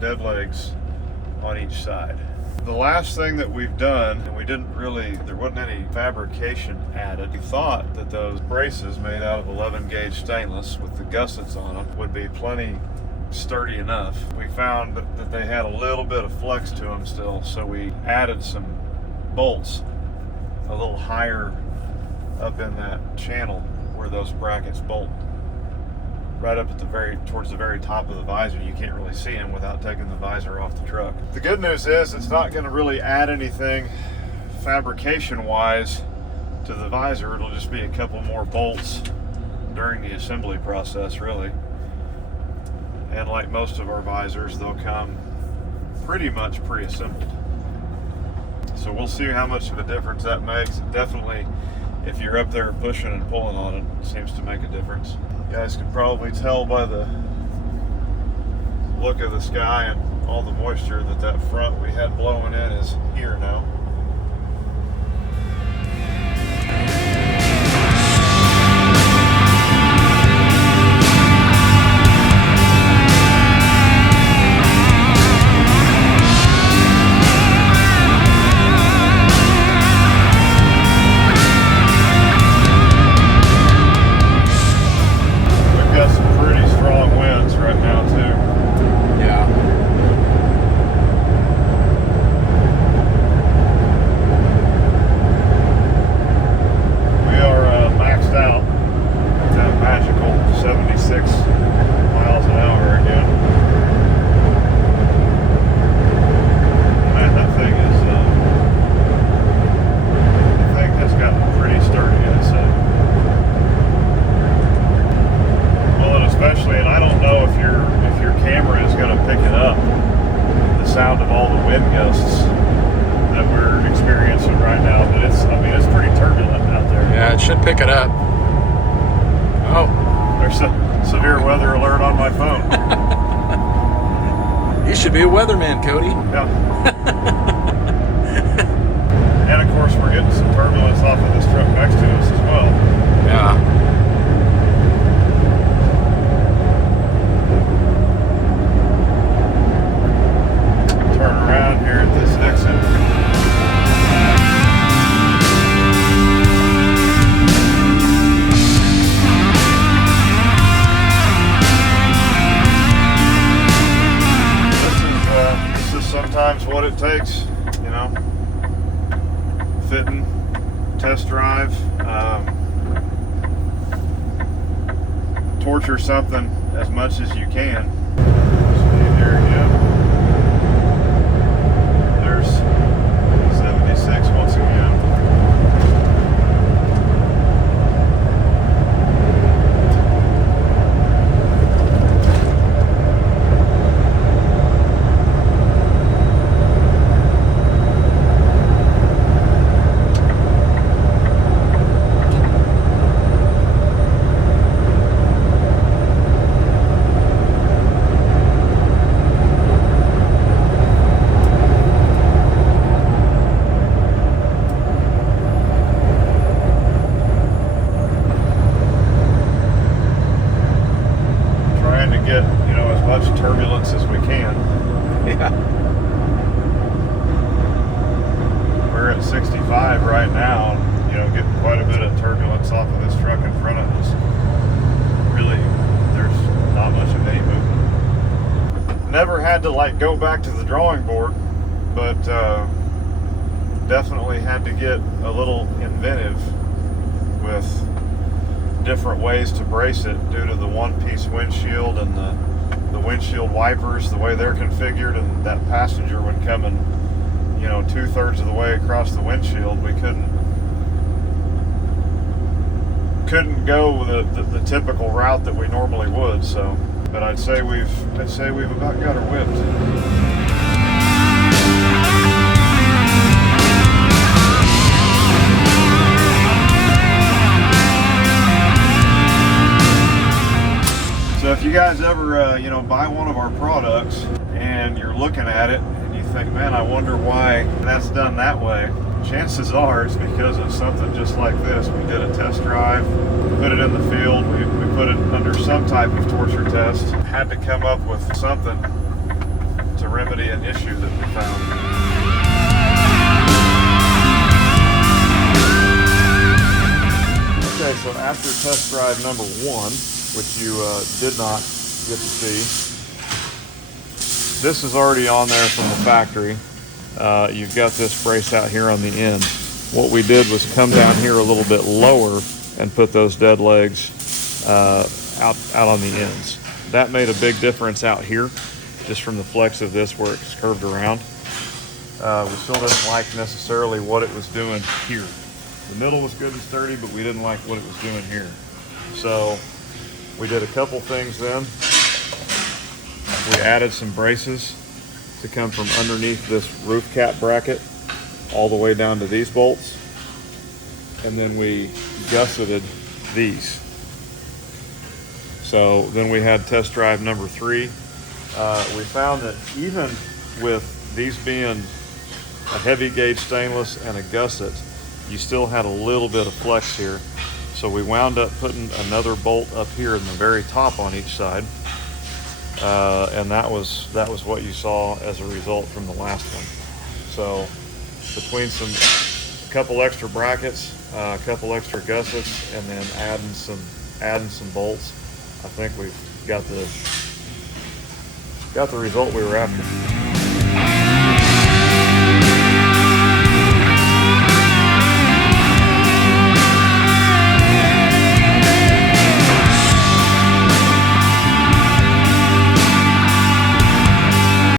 dead legs on each side. The last thing that we've done, and there wasn't any fabrication added. We thought that those braces made out of 11 gauge stainless with the gussets on them would be plenty sturdy enough. We found that they had a little bit of flex to them still, so we added some bolts a little higher up in that channel where those brackets bolt, right up at towards the very top of the visor. You can't really see them without taking the visor off the truck. The good news is it's not going to really add anything fabrication wise to the visor. It'll just be a couple more bolts during the assembly process, really. And like most of our visors, they'll come pretty much pre-assembled. So we'll see how much of a difference that makes. Definitely, if you're up there pushing and pulling on it, it seems to make a difference. You guys can probably tell by the look of the sky and all the moisture that front we had blowing in is here now. Sound of all the wind gusts that we're experiencing right now, but it's pretty turbulent out there. Yeah, it should pick it up. Oh, there's a severe weather alert on my phone. You should be a weatherman, Cody. Yeah. And of course, we're getting some turbulence off of this truck next to us as well. Yeah. Around here at this exit. This is sometimes what it takes, you know. Fitting, test drive, torture something as much as you can. See, there you go. 76 once again. Turbulence as we can. Yeah. We're at 65 right now, and, getting quite a bit of turbulence off of this truck in front of us. Really, there's not much of any movement. Never had to go back to the drawing board, but definitely had to get a little inventive with different ways to brace it due to the one-piece windshield and the windshield wipers, the way they're configured, and that passenger when coming, 2/3 of the way across the windshield, we couldn't go the typical route that we normally would. So, but I'd say we've about got her whipped. So if you guys ever, buy one of our products and you're looking at it and you think, man, I wonder why that's done that way, chances are it's because of something just like this. We did a test drive, put it in the field, we put it under some type of torture test, had to come up with something to remedy an issue that we found. Okay, so after test drive number 1, which you did not get to see, this is already on there from the factory. You've got this brace out here on the end. What we did was come down here a little bit lower and put those dead legs out on the ends. That made a big difference out here, just from the flex of this where it's curved around. We still didn't like necessarily what it was doing here. The middle was good and sturdy, but we didn't like what it was doing here. So we did a couple things then. We added some braces to come from underneath this roof cap bracket all the way down to these bolts. And then we gusseted these. So then we had test drive number 3. We found that even with these being a heavy gauge stainless and a gusset, you still had a little bit of flex here. So we wound up putting another bolt up here in the very top on each side. And that was what you saw as a result from the last one. So between a couple extra brackets, a couple extra gussets, and then adding some bolts, I think we've got the result we were after.